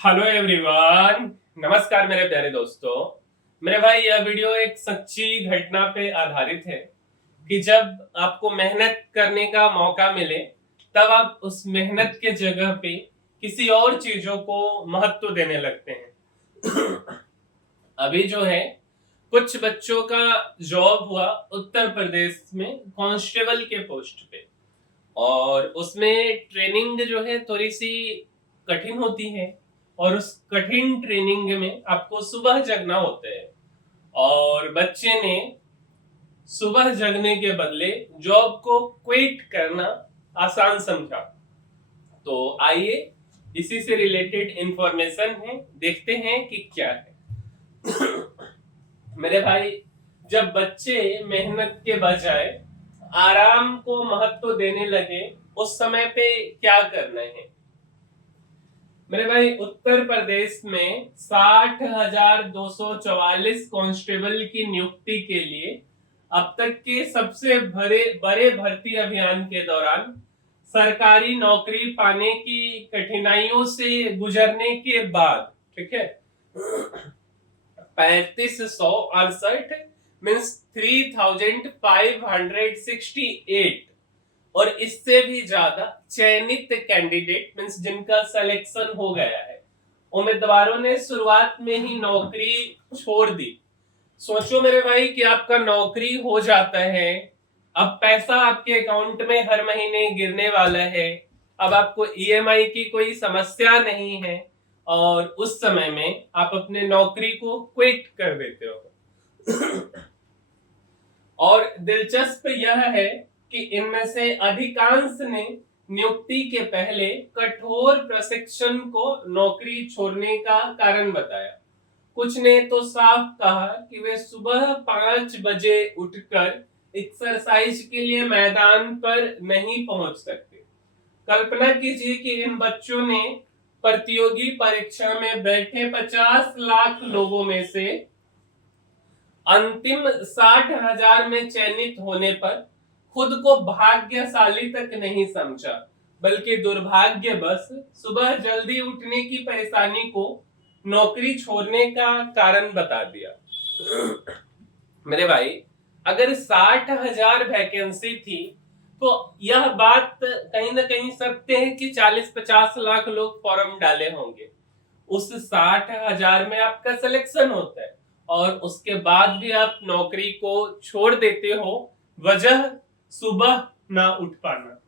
Hello everyone, नमस्कार मेरे प्यारे दोस्तों। मेरे भाई, यह वीडियो एक सच्ची घटना पे आधारित है कि जब आपको मेहनत करने का मौका मिले तब आप उस मेहनत के जगह पे किसी और चीजों को महत्व देने लगते हैं। अभी जो है, कुछ बच्चों का जॉब हुआ उत्तर प्रदेश में कांस्टेबल के पोस्ट पे, और उसमें ट्रेनिंग जो है थोड़ी सी कठिन होती है। और उस कठिन ट्रेनिंग में आपको सुबह जगना होता है, और बच्चे ने सुबह जगने के बदले जॉब को क्विट करना आसान समझा। तो आइए, इसी से रिलेटेड इंफॉर्मेशन है, देखते हैं कि क्या है। मेरे भाई, जब बच्चे मेहनत के बजाय आराम को महत्व देने लगे, उस समय पे क्या करना है। मेरे भाई, उत्तर प्रदेश में 60,244 कांस्टेबल की नियुक्ति के लिए अब तक के सबसे बड़े भर्ती अभियान के दौरान सरकारी नौकरी पाने की कठिनाइयों से गुजरने के बाद, ठीक है, 3568 मीन्स 3568 और इससे भी ज्यादा चयनित कैंडिडेट मीन्स जिनका सिलेक्शन हो गया है, उम्मीदवारों ने शुरुआत में ही नौकरी छोड़ दी। सोचो मेरे भाई कि आपका नौकरी हो जाता है, अब पैसा आपके अकाउंट में हर महीने गिरने वाला है, अब आपको ईएमआई की कोई समस्या नहीं है, और उस समय में आप अपने नौकरी को क्विट कर देते हो। और दिलचस्प यह है कि इनमें से अधिकांश ने नियुक्ति के पहले कठोर प्रशिक्षण को नौकरी छोड़ने का कारण बताया। कुछ ने तो साफ कहा कि वे सुबह 5 बजे उठकर एक्सरसाइज के लिए मैदान पर नहीं पहुंच सकते। कल्पना कीजिए कि इन बच्चों ने प्रतियोगी परीक्षा में बैठे 50 लाख लोगों में से अंतिम 60,000 में चयनित होने पर खुद को भाग्यशाली तक नहीं समझा, बल्कि दुर्भाग्यवश सुबह जल्दी उठने की परेशानी को नौकरी छोड़ने का कारण बता दिया। मेरे भाई, अगर 60,000 वैकेंसी थी तो यह बात कहीं ना कहीं सत्य है कि 40-50 लाख लोग फॉर्म डाले होंगे। उस 60,000 में आपका सिलेक्शन होता है, और उसके बाद भी आप नौकरी को छोड़ देते हो, वजह सुबह ना उठ पाना।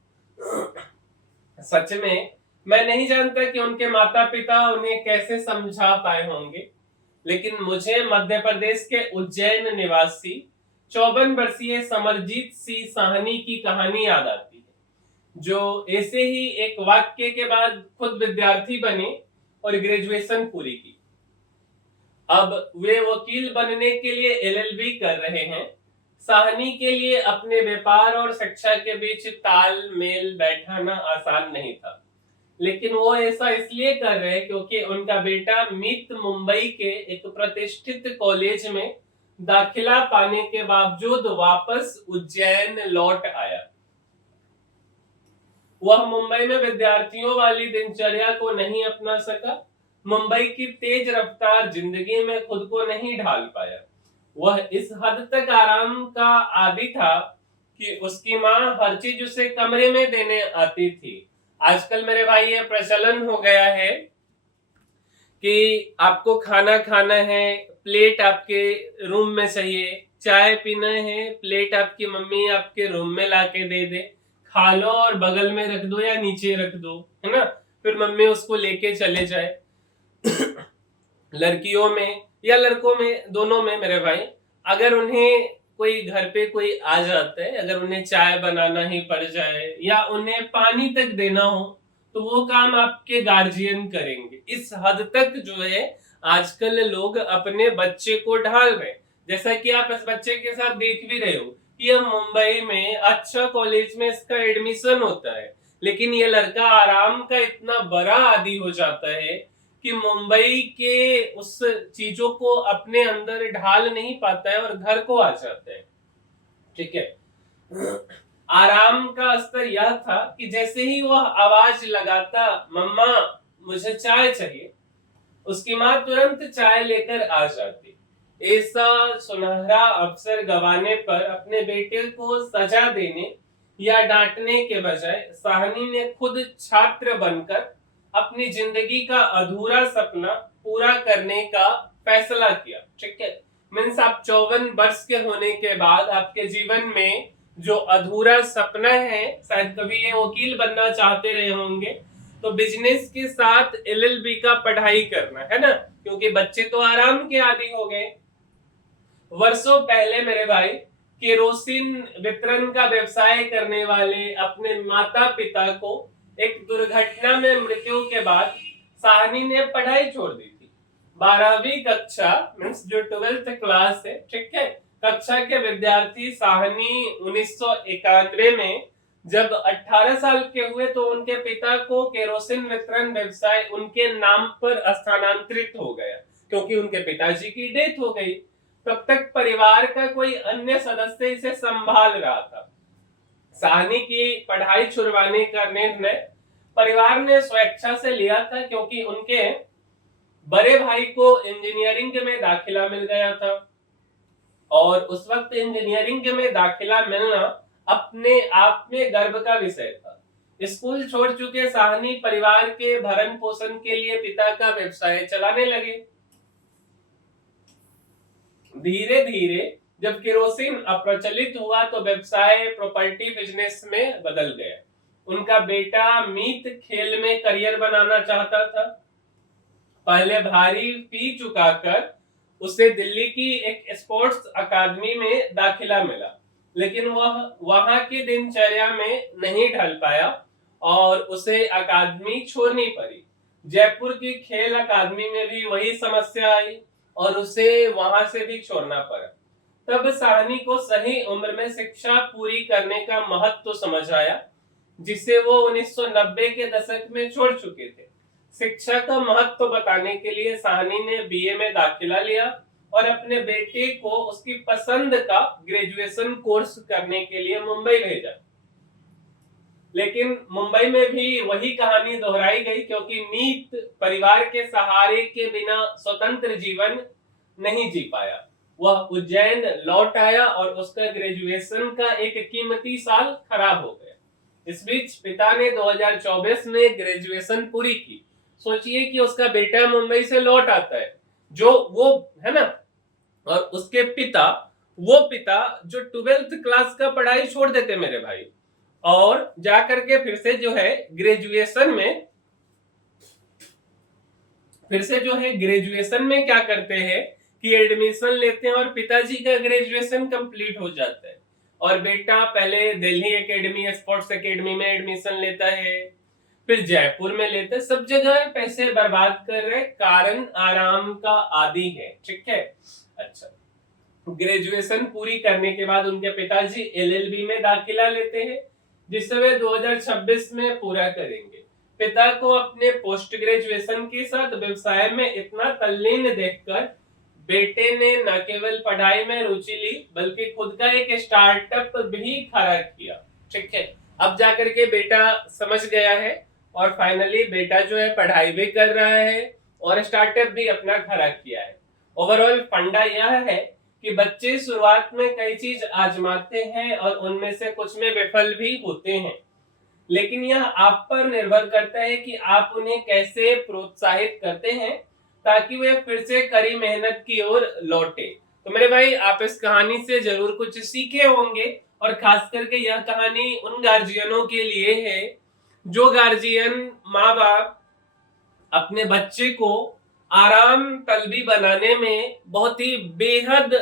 सच में मैं नहीं जानता कि उनके माता पिता उन्हें कैसे समझा पाए होंगे, लेकिन मुझे मध्य प्रदेश के उज्जैन निवासी 54 वर्षीय समरजीत सिंह साहनी की कहानी याद आती है, जो ऐसे ही एक वाक्य के बाद खुद विद्यार्थी बने और ग्रेजुएशन पूरी की। अब वे वकील बनने के लिए एलएलबी कर रहे हैं। साहनी के लिए अपने व्यापार और शिक्षा के बीच तालमेल बैठाना आसान नहीं था, लेकिन वो ऐसा इसलिए कर रहे हैं क्योंकि उनका बेटा मित मुंबई के एक प्रतिष्ठित कॉलेज में दाखिला पाने के बावजूद वापस उज्जैन लौट आया। वह मुंबई में विद्यार्थियों वाली दिनचर्या को नहीं अपना सका, मुंबई की तेज रफ्तार जिंदगी में खुद को नहीं ढाल पाया। वह इस हद तक आराम का आदी था कि उसकी माँ हर चीज उसे कमरे में देने आती थी। आजकल मेरे भाई ये प्रचलन हो गया है कि आपको खाना खाना है, प्लेट आपके रूम में चाहिए, चाय पीना है, प्लेट आपकी मम्मी आपके रूम में लाके दे दे, खा लो और बगल में रख दो या नीचे रख दो, है ना, फिर मम्मी उसको लेके चले जाए। लड़कियों में या लड़कों में, दोनों में मेरे भाई, अगर उन्हें कोई घर पे कोई आ जाता है, अगर उन्हें चाय बनाना ही पड़ जाए या उन्हें पानी तक देना हो, तो वो काम आपके गार्जियन करेंगे। इस हद तक जो है आजकल लोग अपने बच्चे को ढाल रहे, जैसा कि आप इस बच्चे के साथ देख भी रहे हो कि यह मुंबई में अच्छा कॉलेज में इसका एडमिशन होता है, लेकिन ये लड़का आराम का इतना बड़ा आदी हो जाता है कि मुंबई के उस चीजों को अपने अंदर ढाल नहीं पाता है और घर को आ जाता है। ठीक है, आराम का स्तर यह था कि जैसे ही वह आवाज लगाता, मम्मा मुझे चाय चाहिए, उसकी माँ तुरंत चाय लेकर आ जाती। ऐसा सुनहरा अवसर गंवाने पर अपने बेटे को सजा देने या डांटने के बजाय साहनी ने खुद छात्र बनकर अपनी जिंदगी का अधूरा सपना पूरा करने का फैसला किया। ठीक है, मीन्स आप 54 वर्ष के होने के बाद आपके जीवन में जो अधूरा सपना है, शायद कभी ये वकील बनना चाहते रहे होंगे, तो बिजनेस के साथ एलएलबी का पढ़ाई करना है ना, क्योंकि बच्चे तो आराम के आदी हो गए। वर्षों पहले मेरे भाई केरोसिन वितरण का व्यवसाय करने वाले अपने माता पिता को एक दुर्घटना में मृत्यु के बाद साहनी ने पढ़ाई छोड़ दी थी। 12वीं कक्षा मीन्स जो 12th क्लास है, ठीक है, कक्षा के विद्यार्थी साहनी 1991 में जब 18 साल के हुए तो उनके पिता को केरोसिन वितरण व्यवसाय उनके नाम पर स्थानांतरित हो गया, क्योंकि उनके पिताजी की डेथ हो गई। तब तक परिवार का कोई अन्य सदस्य इसे संभाल रहा था। साहनी की पढ़ाई छुड़वाने का निर्णय परिवार ने स्वेच्छा से लिया था, क्योंकि उनके बड़े भाई को इंजीनियरिंग में दाखिला मिल गया था और उस वक्त इंजीनियरिंग में दाखिला मिलना अपने आप में गर्व का विषय था। स्कूल छोड़ चुके साहनी परिवार के भरण पोषण के लिए पिता का व्यवसाय चलाने लगे। धीरे धीरे जब केरोसिन अप्रचलित हुआ तो व्यवसाय प्रॉपर्टी बिजनेस में बदल गया। उनका बेटा मीत खेल में करियर बनाना चाहता था। पहले भारी फी चुकाकर उसे दिल्ली की एक स्पोर्ट्स अकादमी में दाखिला मिला, लेकिन वह वहां की दिनचर्या में नहीं ढल पाया और उसे अकादमी छोड़नी पड़ी। जयपुर की खेल अकादमी में भी वही समस्या आई और उसे वहां से भी छोड़ना पड़ा। तब साहनी को सही उम्र में शिक्षा पूरी करने का महत्व समझ आया, जिसे वो 1990 के दशक में छोड़ चुके थे। शिक्षा का महत्व बताने के लिए साहनी ने बीए में दाखिला लिया और अपने बेटे को उसकी पसंद का ग्रेजुएशन कोर्स करने के लिए मुंबई भेजा। लेकिन मुंबई में भी वही कहानी दोहराई गई, क्योंकि मीत परिवार के सहारे के बिना स्वतंत्र जीवन नहीं जी पाया। वह उज्जैन लौट आया और उसका ग्रेजुएशन का एक कीमती साल खराब हो गया। इस बीच पिता ने 2024 में ग्रेजुएशन पूरी की। सोचिए कि उसका बेटा मुंबई से लौट आता है, जो वो है ना, और उसके पिता जो 12th क्लास का पढ़ाई छोड़ देते मेरे भाई, और जाकर के फिर से जो है ग्रेजुएशन में क्या करते हैं कि एडमिशन लेते हैं और पिताजी का ग्रेजुएशन कंप्लीट हो जाता है और बेटा पहले दिल्ली एकेडमी स्पोर्ट्स एकेडमी में एडमिशन लेता है, फिर जयपुर में लेता है। सब जगह पैसे बर्बाद कर रहे, कारण आराम का आदी है। ठीक है, अच्छा, ग्रेजुएशन पूरी करने के बाद उनके पिताजी एलएलबी में दाखिला लेते हैं, जिसे वे 2026 में पूरा करेंगे। पिता को अपने पोस्ट ग्रेजुएशन के साथ व्यवसाय में इतना तल्लीन देखकर बेटे ने न केवल पढ़ाई में रुचि ली, बल्कि खुद का एक स्टार्टअप भी खड़ा किया। ठीक है, अब जाकर के बेटा समझ गया है और फाइनली बेटा जो है पढ़ाई भी कर रहा है और स्टार्टअप भी अपना खड़ा किया है। ओवरऑल फंडा यह है कि बच्चे शुरुआत में कई चीज आजमाते हैं और उनमें से कुछ में विफल भी होते हैं, लेकिन यह आप पर निर्भर करता है कि आप उन्हें कैसे प्रोत्साहित करते हैं ताकि वे फिर से कड़ी मेहनत की ओर लौटे। तो मेरे भाई, आप इस कहानी से जरूर कुछ सीखे होंगे और खास करके यह कहानी उन गार्जियनों के लिए है जो गार्जियन माँ बाप अपने बच्चे को आराम तलबी बनाने में बहुत ही बेहद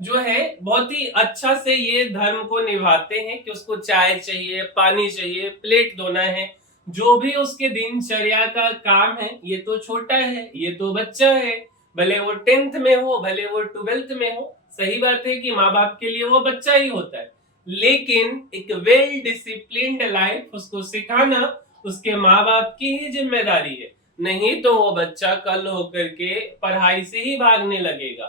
जो है बहुत ही अच्छा से ये धर्म को निभाते हैं कि उसको चाय चाहिए, पानी चाहिए, प्लेट धोना है, जो भी उसके दिनचर्या का काम है। ये तो छोटा है, ये तो बच्चा है, भले वो 10th में हो, भले वो 12th में हो। सही बात है कि माँ बाप के लिए वो बच्चा ही होता है, लेकिन एक वेल डिसिप्लिन्ड लाइफ उसको सिखाना उसके माँ बाप की ही जिम्मेदारी है। नहीं तो वो बच्चा कल होकर के पढ़ाई से ही भागने लगेगा,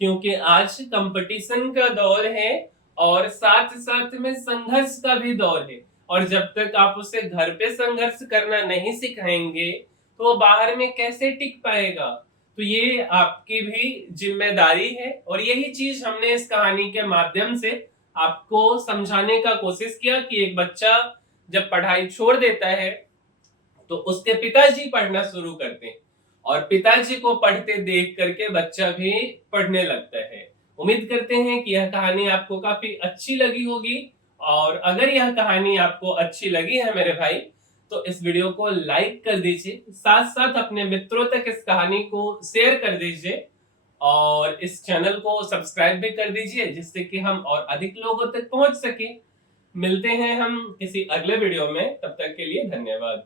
क्योंकि आज कंपटीशन का दौर है और साथ साथ में संघर्ष का भी दौर है। और जब तक आप उसे घर पे संघर्ष करना नहीं सिखाएंगे तो वो बाहर में कैसे टिक पाएगा। तो ये आपकी भी जिम्मेदारी है और यही चीज हमने इस कहानी के माध्यम से आपको समझाने का कोशिश किया कि एक बच्चा जब पढ़ाई छोड़ देता है तो उसके पिताजी पढ़ना शुरू करते हैं और पिताजी को पढ़ते देख करके बच्चा भी पढ़ने लगता है। उम्मीद करते हैं कि यह कहानी आपको काफी अच्छी लगी होगी और अगर यह कहानी आपको अच्छी लगी है मेरे भाई तो इस वीडियो को लाइक कर दीजिए, साथ साथ अपने मित्रों तक इस कहानी को शेयर कर दीजिए और इस चैनल को सब्सक्राइब भी कर दीजिए जिससे कि हम और अधिक लोगों तक पहुंच सके। मिलते हैं हम किसी अगले वीडियो में, तब तक के लिए धन्यवाद।